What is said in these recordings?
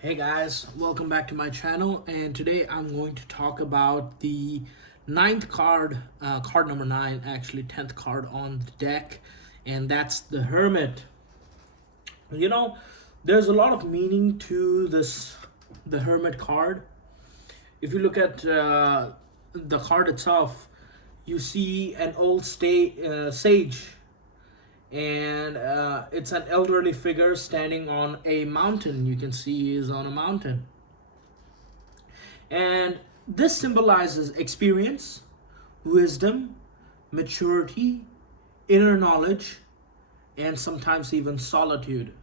Hey guys, welcome back to my channel, and today I'm going to talk about the ninth card, card number 9, actually 10th card on the deck, and that's the Hermit. You know, there's a lot of meaning to the Hermit card. If you look at the card itself, you see an old sage, and it's an elderly figure standing on a mountain. You can see he is on a mountain. And this symbolizes experience, wisdom, maturity, inner knowledge, and sometimes even solitude.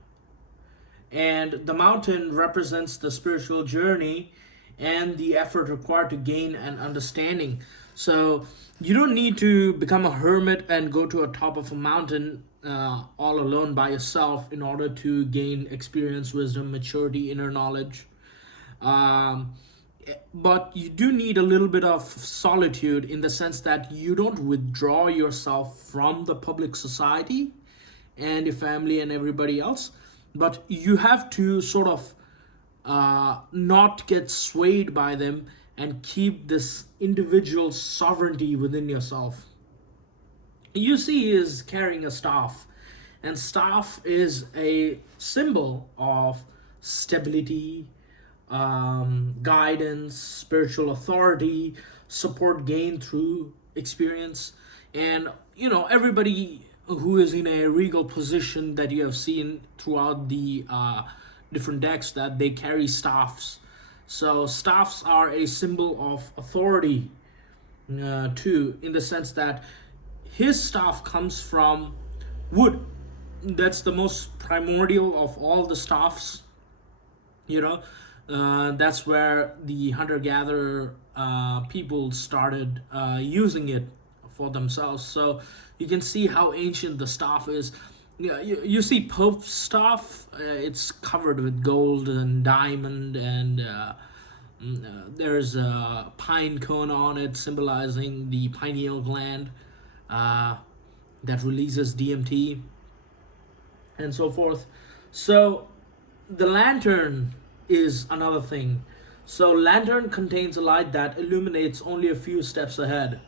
And the mountain represents the spiritual journey and the effort required to gain an understanding. So you don't need to become a hermit and go to a top of a mountain all alone by yourself in order to gain experience, wisdom, maturity, inner knowledge. Um, but you do need a little bit of solitude in the sense that you don't withdraw yourself from the public society and your family and everybody else, but you have to sort of not get swayed by them and keep this individual sovereignty within yourself. You see, he is carrying a staff, and staff is a symbol of stability, guidance, spiritual authority, support gained through experience. And everybody who is in a regal position that you have seen throughout the different decks, that they carry staffs. So staffs are a symbol of authority too, in the sense that his staff comes from wood. That's the most primordial of all the staffs. you know that's where the hunter-gatherer people started using it for themselves. So you can see how ancient the staff is. You see Pope's staff, it's covered with gold and diamond, and there's a pine cone on it symbolizing the pineal gland uh, that releases DMT and so forth. So the lantern is another thing. So lantern contains a light that illuminates only a few steps ahead.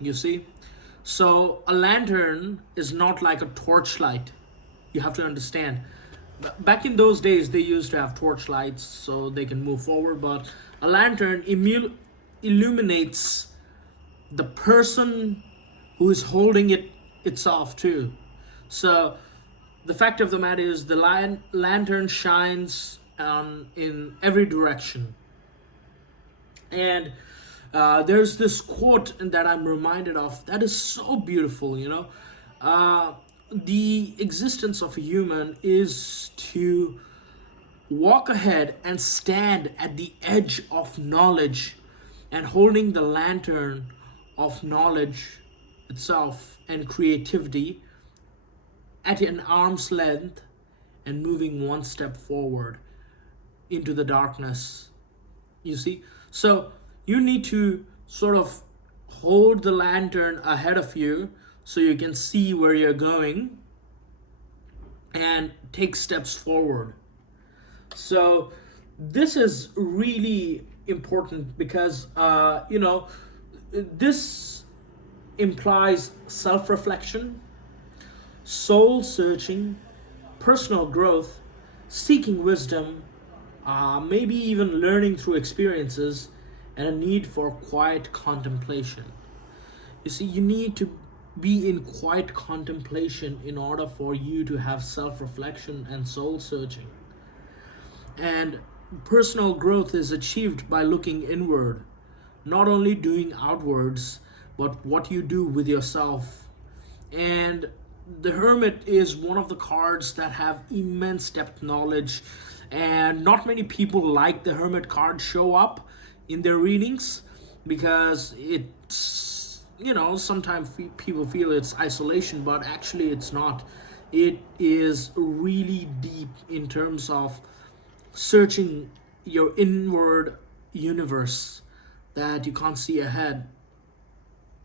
You see? So a lantern is not like a torchlight. You have to understand. Back in those days, they used to have torchlights so they can move forward, but a lantern illuminates the person who is holding it itself too. So the fact of the matter is, the lantern shines in every direction. And there's this quote that I'm reminded of that is so beautiful. The existence of a human is to walk ahead and stand at the edge of knowledge and holding the lantern of knowledge itself and creativity at an arm's length and moving one step forward into the darkness. You see? So you need to sort of hold the lantern ahead of you so you can see where you're going and take steps forward. So this is really important because this implies self-reflection, soul searching, personal growth, seeking wisdom, maybe even learning through experiences, and a need for quiet contemplation. You see, you need to be in quiet contemplation in order for you to have self reflection and soul searching. And personal growth is achieved by looking inward, not only doing outwards, but what you do with yourself. And the Hermit is one of the cards that have immense depth knowledge, and not many people like the Hermit card show up in their readings because it's, sometimes people feel it's isolation, but actually it's not. It is really deep in terms of searching your inward universe that you can't see ahead.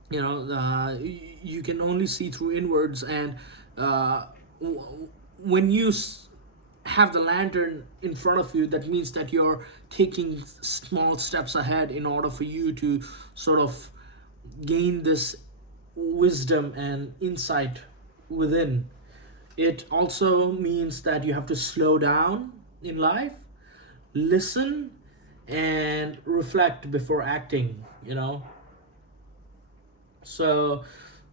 You can only see through inwards, and when you have the lantern in front of you, that means that you're taking small steps ahead in order for you to sort of gain this wisdom and insight within. It also means that you have to slow down in life, listen, and reflect before acting, you know. So,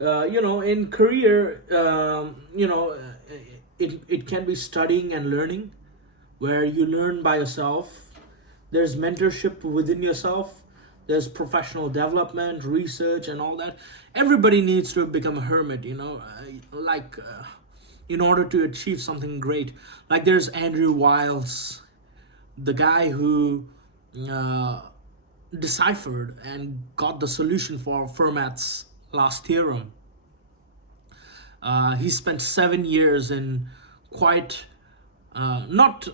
in career, it can be studying and learning, where you learn by yourself. There's mentorship within yourself. There's professional development, research, and all that. Everybody needs to become a hermit, in order to achieve something great. Like there's Andrew Wiles, the guy who uh, deciphered and got the solution for Fermat's last theorem. He spent 7 years in quite not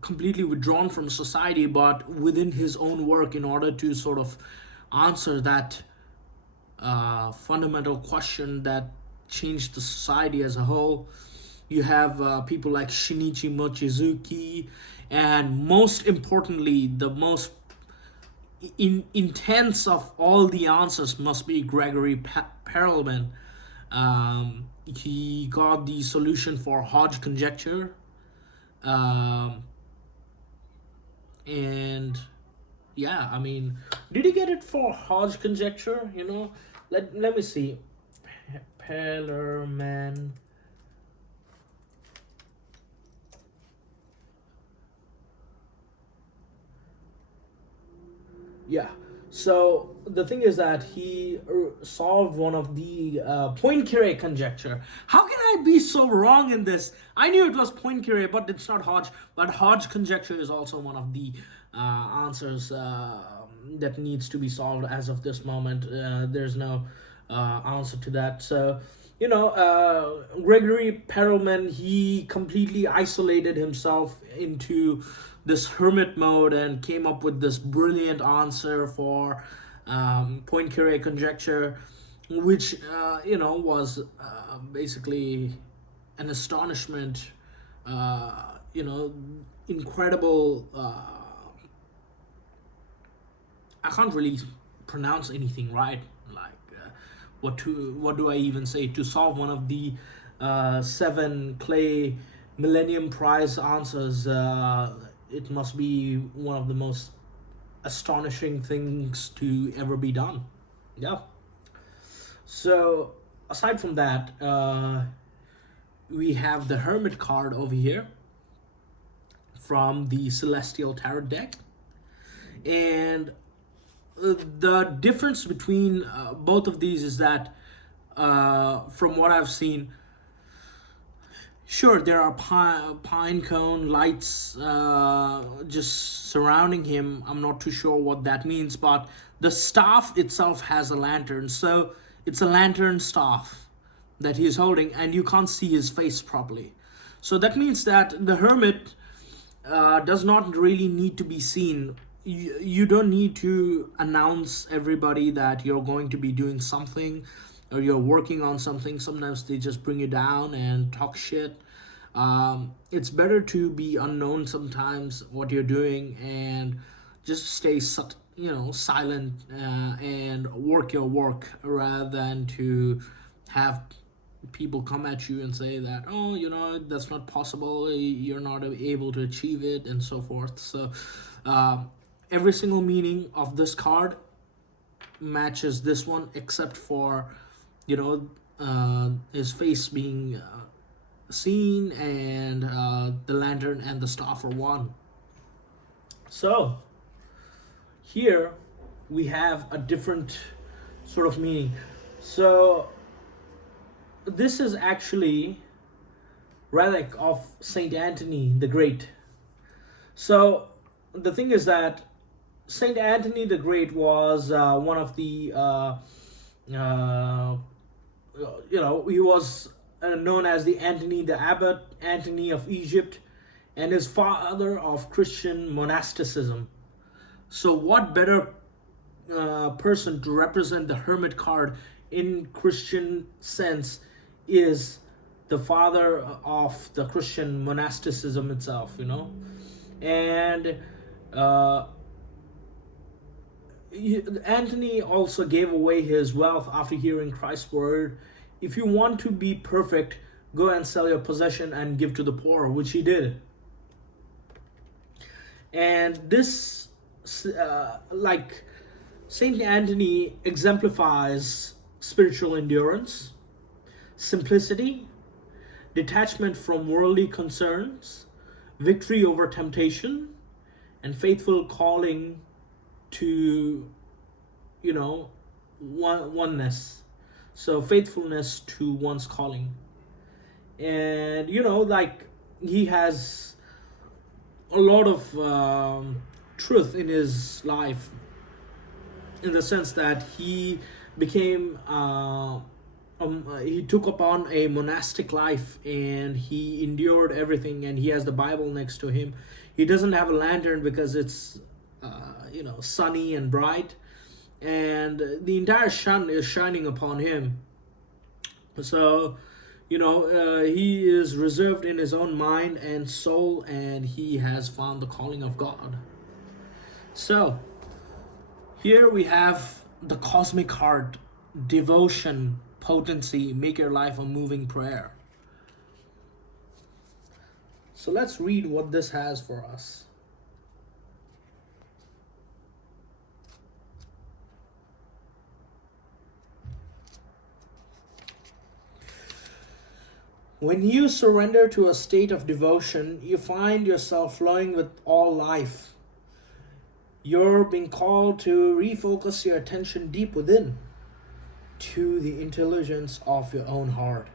completely withdrawn from society, but within his own work in order to sort of answer that fundamental question that changed the society as a whole. You have people like Shinichi Mochizuki, and most importantly, the most intense of all the answers must be Gregory Perelman. He got the solution for Hodge conjecture, um, and yeah, I mean, did he get it for Hodge conjecture? Let me see. Perelman. Yeah. So the thing is that he solved one of the Poincaré conjecture. How can I be so wrong in this? I knew it was Poincaré, but it's not Hodge. But Hodge conjecture is also one of the answers that needs to be solved as of this moment. There's no answer to that. So, Gregory Perelman, he completely isolated himself into this hermit mode and came up with this brilliant answer for Poincaré conjecture, which was basically an astonishment, incredible. I can't really pronounce anything right. Like, what do I even say to solve one of the seven Clay Millennium Prize answers? It must be one of the most astonishing things to ever be done. Yeah. So aside from that, we have the Hermit card over here from the Celestial Tarot deck, and the difference between both of these is that, from what I've seen, sure, there are pine cone lights just surrounding him. I'm not too sure what that means, but the staff itself has a lantern. So it's a lantern staff that he's holding, and you can't see his face properly. So that means that the hermit does not really need to be seen. You don't need to announce everybody that you're going to be doing something or you're working on something. Sometimes they just bring you down and talk shit. It's better to be unknown sometimes what you're doing and just stay silent and work your work, rather than to have people come at you and say that, oh, that's not possible, you're not able to achieve it, and so forth. So every single meaning of this card matches this one, except for his face being seen, and the lantern and the staff are one. So here we have a different sort of meaning. So this is actually relic of Saint Anthony the Great. So the thing is that Saint Anthony the Great was one of the he was known as the Anthony the Abbot, Anthony of Egypt, and his father of Christian monasticism. So what better person to represent the hermit card in Christian sense is the father of the Christian monasticism itself, you know. And uh, Anthony also gave away his wealth after hearing Christ's word. If you want to be perfect, go and sell your possession and give to the poor, which he did. And this, like, Saint Anthony exemplifies spiritual endurance, simplicity, detachment from worldly concerns, victory over temptation, and faithful calling to, you know, oneness. So faithfulness to one's calling. And, you know, like, he has a lot of truth in his life, in the sense that he became he took upon a monastic life, and he endured everything, and he has the Bible next to him. He doesn't have a lantern because it's you know, sunny and bright, and the entire sun is shining upon him. So, you know, he is reserved in his own mind and soul, and he has found the calling of God. So here we have the cosmic heart, devotion, potency, make your life a moving prayer. So let's read what this has for us. When you surrender to a state of devotion, you find yourself flowing with all life. You're being called to refocus your attention deep within, to the intelligence of your own heart,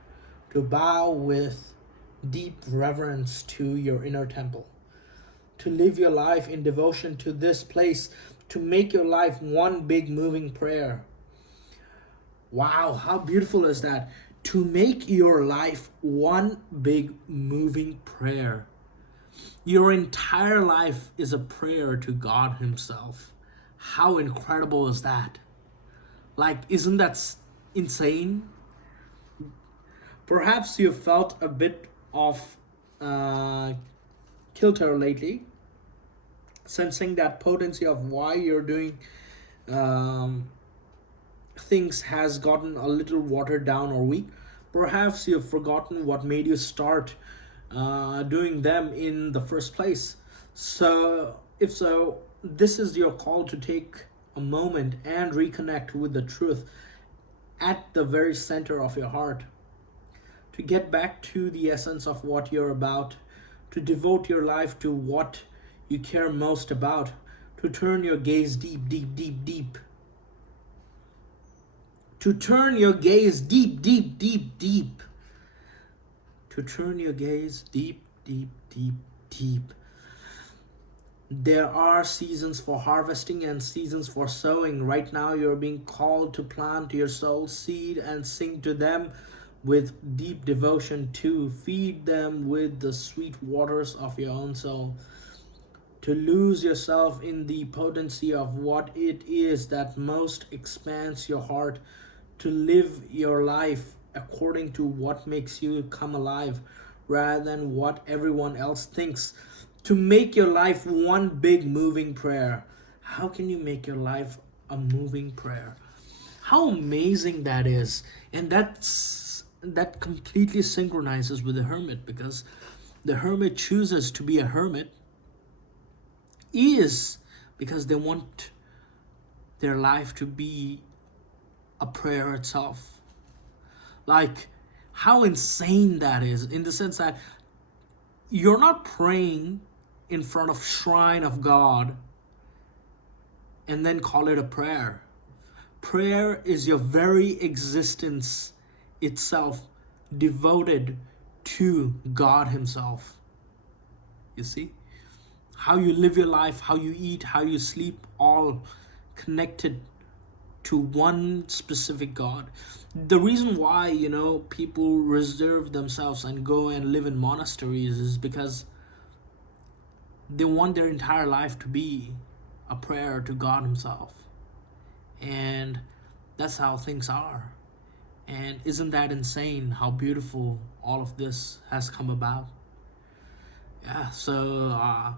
to bow with deep reverence to your inner temple, to live your life in devotion to this place, to make your life one big moving prayer. Wow, how beautiful is that? To make your life one big moving prayer. Your entire life is a prayer to God Himself. How incredible is that? Like, isn't that insane? Perhaps you've felt a bit of kilter lately, sensing that potency of why you're doing things has gotten a little watered down or weak. Perhaps you've forgotten what made you start doing them in the first place. So, if so, this is your call to take a moment and reconnect with the truth at the very center of your heart, to get back to the essence of what you're about, to devote your life to what you care most about, to turn your gaze deep, deep, deep, deep. To turn your gaze deep, deep, deep, deep. To turn your gaze deep, deep, deep, deep. There are seasons for harvesting and seasons for sowing. Right now, you're being called to plant your soul seed and sing to them with deep devotion, to feed them with the sweet waters of your own soul, to lose yourself in the potency of what it is that most expands your heart, to live your life according to what makes you come alive rather than what everyone else thinks, to make your life one big moving prayer. How can you make your life a moving prayer? How amazing that is. And that completely synchronizes with the hermit, because the hermit chooses to be a hermit is because they want their life to be a prayer itself. Like, how insane that is, in the sense that you're not praying in front of shrine of God and then call it a prayer. Prayer is your very existence itself devoted to God Himself. You see? How you live your life, how you eat, how you sleep, all connected to one specific God. The reason why, you know, people reserve themselves and go and live in monasteries is because they want their entire life to be a prayer to God Himself. And that's how things are. And isn't that insane how beautiful all of this has come about? Yeah, so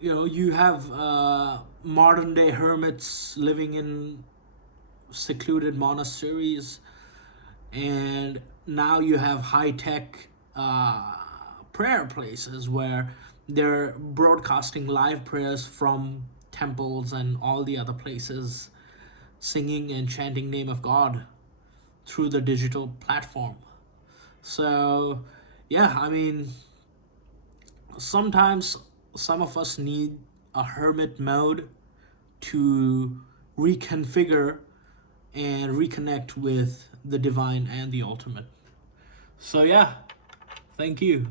you have modern day hermits living in secluded monasteries, and now you have high tech prayer places where they're broadcasting live prayers from temples and all the other places, singing and chanting name of God through the digital platform. So yeah, I mean, sometimes some of us need a hermit mode to reconfigure and reconnect with the divine and the ultimate. So yeah, thank you.